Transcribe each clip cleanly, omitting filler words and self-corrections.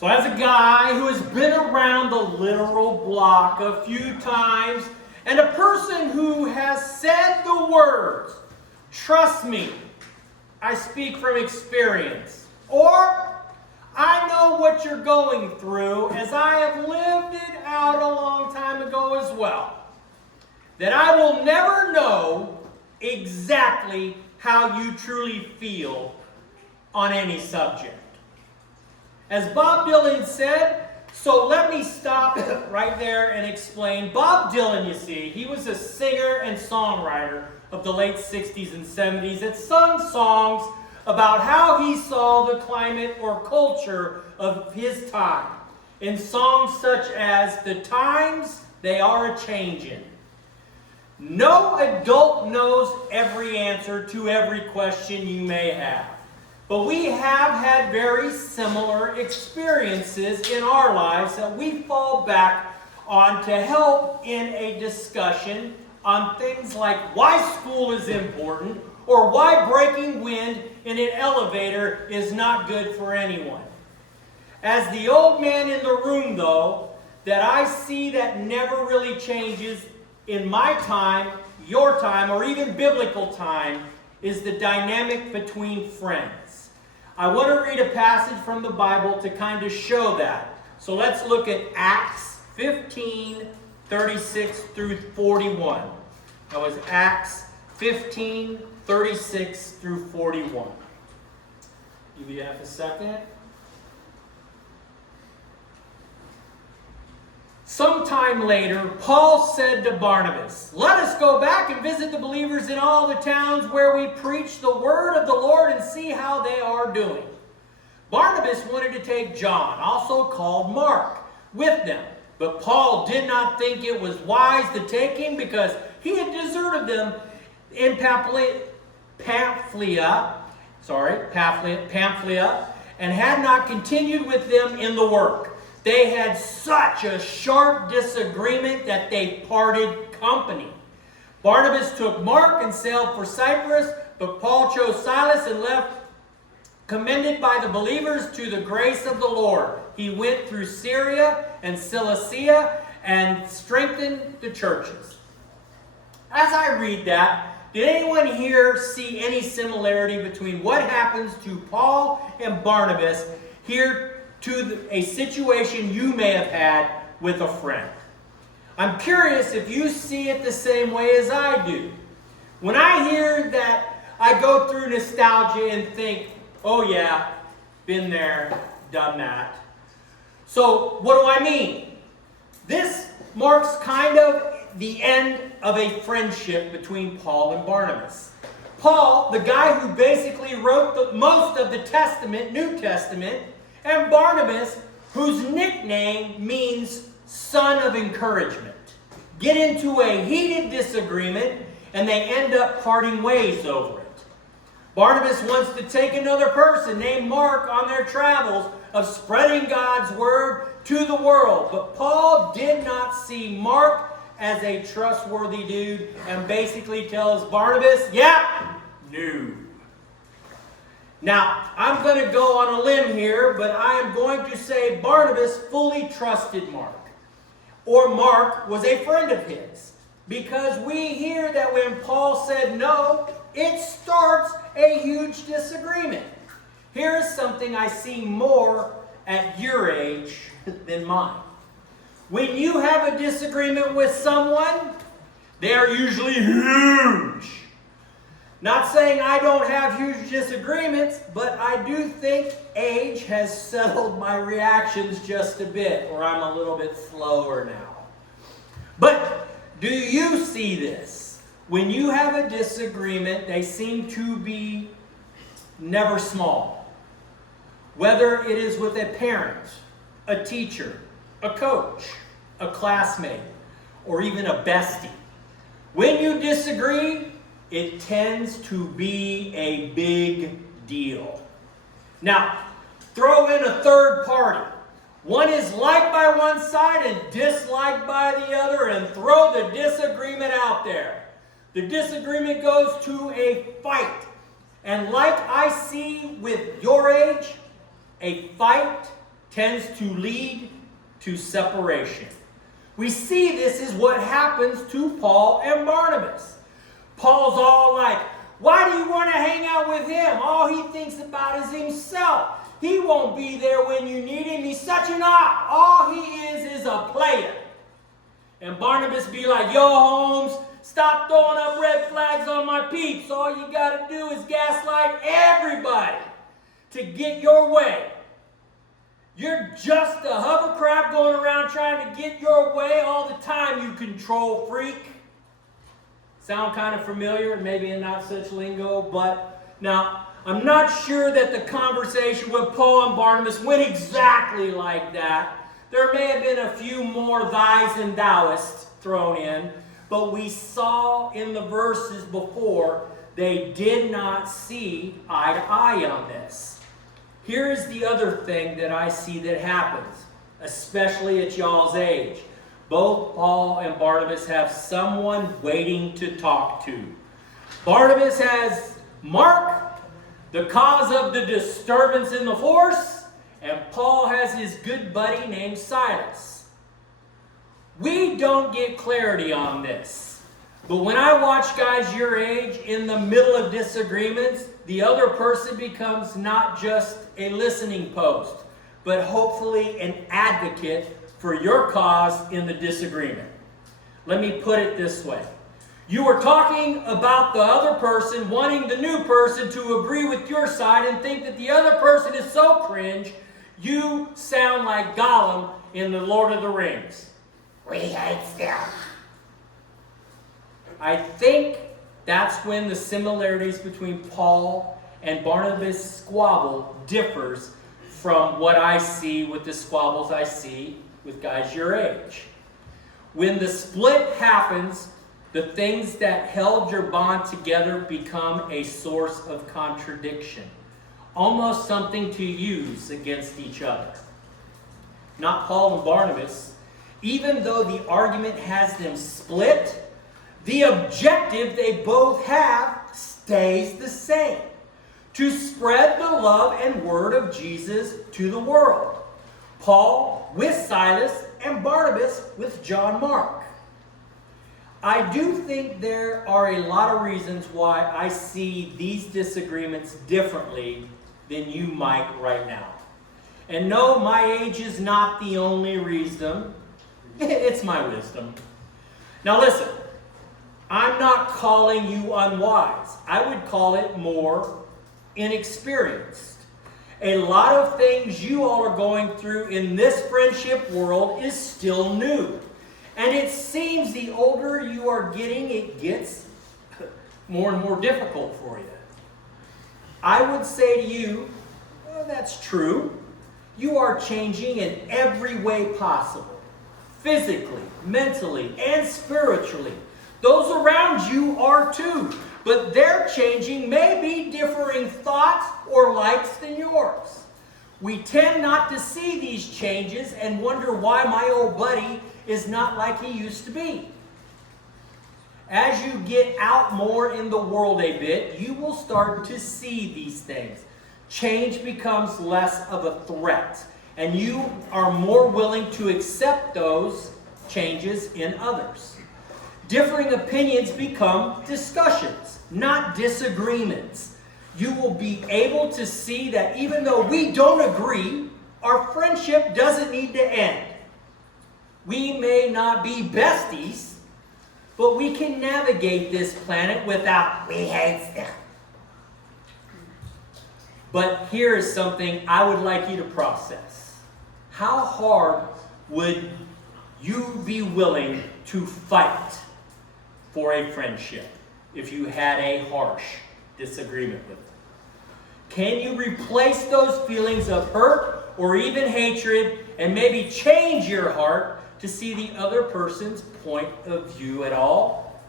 So as a guy who has been around the literal block a few times, and a person who has said the words, "Trust me, I speak from experience," or "I know what you're going through as I have lived it out a long time ago as well," that I will never know exactly how you truly feel on any subject. As Bob Dylan said, so let me stop right there and explain. Bob Dylan, you see, he was a singer and songwriter of the late 60s and 70s that sung songs about how he saw the climate or culture of his time. In songs such as "The Times, They Are A-Changin'." No adult knows every answer to every question you may have. But we have had very similar experiences in our lives that we fall back on to help in a discussion on things like why school is important or why breaking wind in an elevator is not good for anyone. As the old man in the room, though, that I see that never really changes in my time, your time, or even biblical time, is the dynamic between friends. I want to read a passage from the Bible to kind of show that. So let's look at Acts 15, 36 through 41. That was Acts 15, 36 through 41. Give you half a second. Sometime later, Paul said to Barnabas, "Let us go back and visit the believers in all the towns where we preach the word of the Lord and see how they are doing." Barnabas wanted to take John, also called Mark, with them. But Paul did not think it was wise to take him because he had deserted them in Pamphylia, and had not continued with them in the work. They had such a sharp disagreement that they parted company. Barnabas took Mark and sailed for Cyprus, but Paul chose Silas and left, commended by the believers to the grace of the Lord. He went through Syria and Cilicia and strengthened the churches. As I read that, did anyone here see any similarity between what happens to Paul and Barnabas here to a situation you may have had with a friend? I'm curious if you see it the same way as I do. When I hear that, I go through nostalgia and think, oh yeah, been there, done that. So what do I mean? This marks kind of the end of a friendship between Paul and Barnabas. Paul, the guy who basically wrote most of the New Testament, and Barnabas, whose nickname means son of encouragement, get into a heated disagreement and they end up parting ways over it. Barnabas wants to take another person named Mark on their travels of spreading God's word to the world. But Paul did not see Mark as a trustworthy dude and basically tells Barnabas, "Yeah, no." Now, I'm going to go on a limb here, but I am going to say Barnabas fully trusted Mark, or Mark was a friend of his, because we hear that when Paul said no, it starts a huge disagreement. Here is something I see more at your age than mine. When you have a disagreement with someone, they are usually huge. Not saying I don't have huge disagreements, but I do think age has settled my reactions just a bit, or I'm a little bit slower now. But do you see this? When you have a disagreement, they seem to be never small. Whether it is with a parent, a teacher, a coach, a classmate, or even a bestie. When you disagree, it tends to be a big deal. Now, throw in a third party. One is liked by one side and disliked by the other, and throw the disagreement out there. The disagreement goes to a fight. And like I see with your age, a fight tends to lead to separation. We see this is what happens to Paul and Barnabas. Paul's all like, why do you want to hang out with him? All he thinks about is himself. He won't be there when you need him. He's such an op. All he is a player. And Barnabas be like, yo, Holmes, stop throwing up red flags on my peeps. All you got to do is gaslight everybody to get your way. You're just a hovercraft going around trying to get your way all the time, you control freak. Sound kind of familiar, maybe in not such lingo, but now I'm not sure that the conversation with Paul and Barnabas went exactly like that. There may have been a few more thys and thouists thrown in, but we saw in the verses before they did not see eye to eye on this. Here is the other thing that I see that happens, especially at y'all's age. Both Paul and Barnabas have someone waiting to talk to. Barnabas has Mark, the cause of the disturbance in the force, and Paul has his good buddy named Silas. We don't get clarity on this, but when I watch guys your age in the middle of disagreements, the other person becomes not just a listening post, but hopefully an advocate for your cause in the disagreement. Let me put it this way. You are talking about the other person wanting the new person to agree with your side and think that the other person is so cringe, you sound like Gollum in The Lord of the Rings. We hate still. I think that's when the similarities between Paul and Barnabas' squabble differs from what I see with the squabbles I see with guys your age. When the split happens, the things that held your bond together become a source of contradiction, almost something to use against each other. Not Paul and Barnabas. Even though the argument has them split, the objective they both have stays the same: to spread the love and word of Jesus to the world. Paul with Silas and Barnabas with John Mark. I do think there are a lot of reasons why I see these disagreements differently than you might right now. And no, my age is not the only reason. It's my wisdom. Now listen, I'm not calling you unwise. I would call it more inexperienced. A lot of things you all are going through in this friendship world is still new. And it seems the older you are getting, it gets more and more difficult for you. I would say to you, well, that's true. You are changing in every way possible. Physically, mentally, and spiritually. Those around you are too. But their changing may be differing thoughts or likes than yours. We tend not to see these changes and wonder why my old buddy is not like he used to be. As you get out more in the world a bit, you will start to see these things. Change becomes less of a threat, and you are more willing to accept those changes in others. Differing opinions become discussions, not disagreements. You will be able to see that even though we don't agree, our friendship doesn't need to end. We may not be besties, but we can navigate this planet without we hate them. But here is something I would like you to process. How hard would you be willing to fight for a friendship if you had a harsh disagreement with them? Can you replace those feelings of hurt or even hatred and maybe change your heart to see the other person's point of view at all?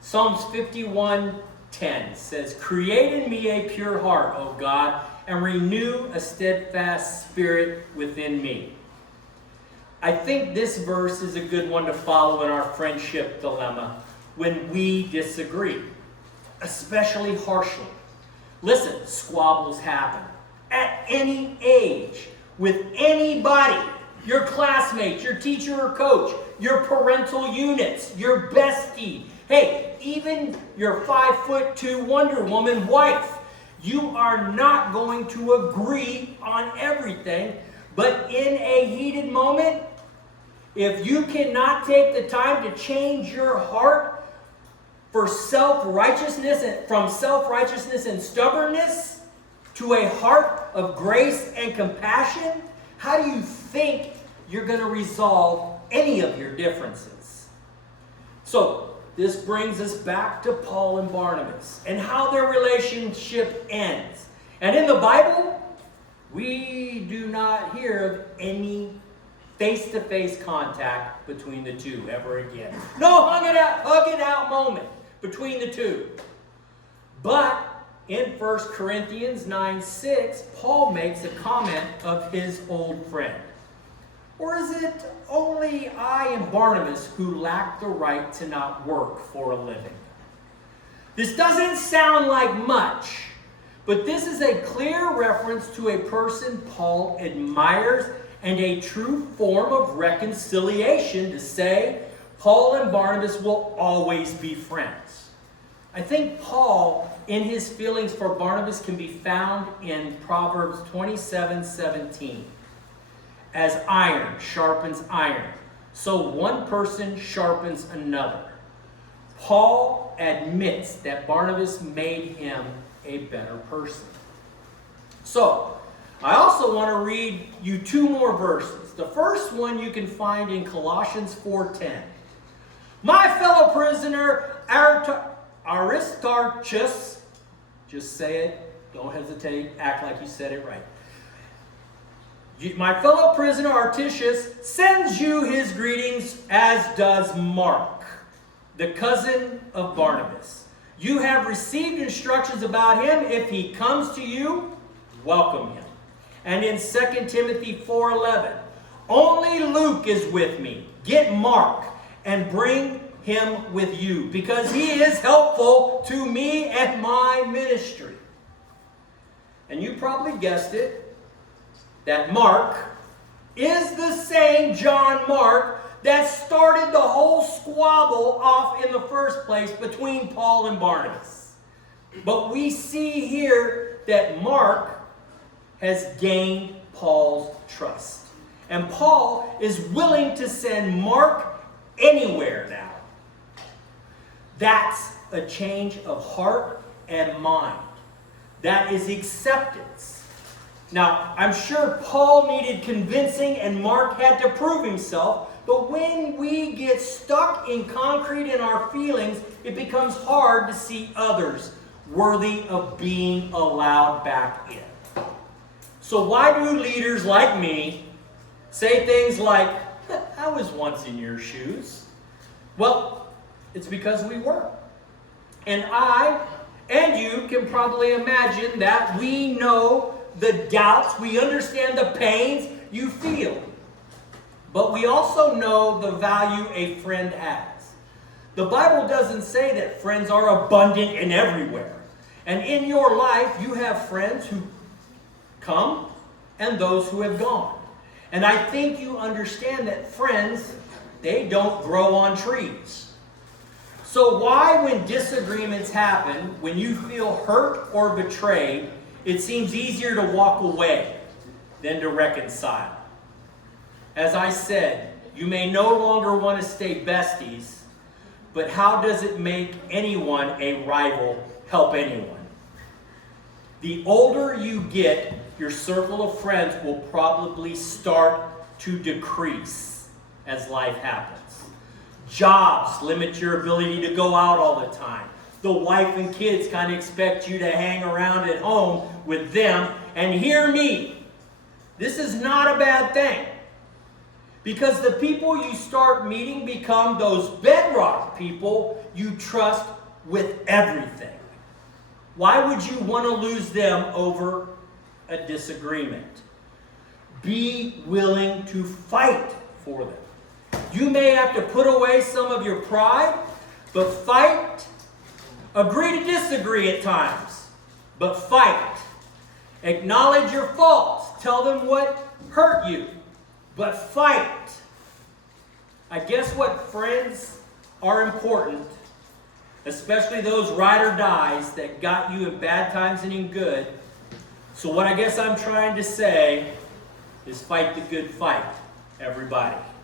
Psalms 51:10 says, "Create in me a pure heart, O God, and renew a steadfast spirit within me." I think this verse is a good one to follow in our friendship dilemma when we disagree, especially harshly. Listen, squabbles happen at any age. with anybody, your classmates, your teacher or coach, your parental units, your bestie, hey, even your 5'2" Wonder Woman wife. You are not going to agree on everything, but in a heated moment, if you cannot take the time to change your heart for self-righteousness and from self-righteousness and stubbornness to a heart of grace and compassion, how do you think you're going to resolve any of your differences? So, this brings us back to Paul and Barnabas and how their relationship ends. And in the Bible, we do not hear of any face-to-face contact between the two ever again. No hug it out moment between the two. But in 1 Corinthians 9:6, Paul makes a comment of his old friend. Or is it only I and Barnabas who lack the right to not work for a living? This doesn't sound like much, but this is a clear reference to a person Paul admires and a true form of reconciliation to say Paul and Barnabas will always be friends. I think Paul, in his feelings for Barnabas, can be found in Proverbs 27:17. As iron sharpens iron, so one person sharpens another. Paul admits that Barnabas made him a better person. So, I also want to read you two more verses. The first one you can find in Colossians 4:10. My fellow prisoner Aristarchus, just say it, don't hesitate, act like you said it right. My fellow prisoner Artisius sends you his greetings, as does Mark, the cousin of Barnabas. You have received instructions about him. If he comes to you, welcome him. And in 2 Timothy 4:11, only Luke is with me. Get Mark and bring him with you, because he is helpful to me and my ministry. And you probably guessed it, that Mark is the same John Mark that started the whole squabble off in the first place between Paul and Barnabas. But we see here that Mark has gained Paul's trust. And Paul is willing to send Mark anywhere now. That's a change of heart and mind. That is acceptance. Now, I'm sure Paul needed convincing and Mark had to prove himself, but when we get stuck in concrete in our feelings, it becomes hard to see others worthy of being allowed back in. So why do leaders like me say things like, I was once in your shoes? Well, it's because we were. And I and you can probably imagine that we know the doubts, we understand the pains you feel. But we also know the value a friend has. The Bible doesn't say that friends are abundant and everywhere. And in your life, you have friends who come and those who have gone. And I think you understand that friends, they don't grow on trees. So why, when disagreements happen, when you feel hurt or betrayed, it seems easier to walk away than to reconcile? As I said, you may no longer want to stay besties, but how does it make anyone a rival help anyone? The older you get, your circle of friends will probably start to decrease as life happens. Jobs limit your ability to go out all the time. The wife and kids kind of expect you to hang around at home with them. And hear me, this is not a bad thing. Because the people you start meeting become those bedrock people you trust with everything. Why would you want to lose them over a disagreement? Be willing to fight for them. You may have to put away some of your pride, but fight. Agree to disagree at times, but fight. Acknowledge your faults. Tell them what hurt you. But fight. I guess what friends are important, especially those ride or dies that got you in bad times and in good. So what I guess I'm trying to say is fight the good fight, everybody.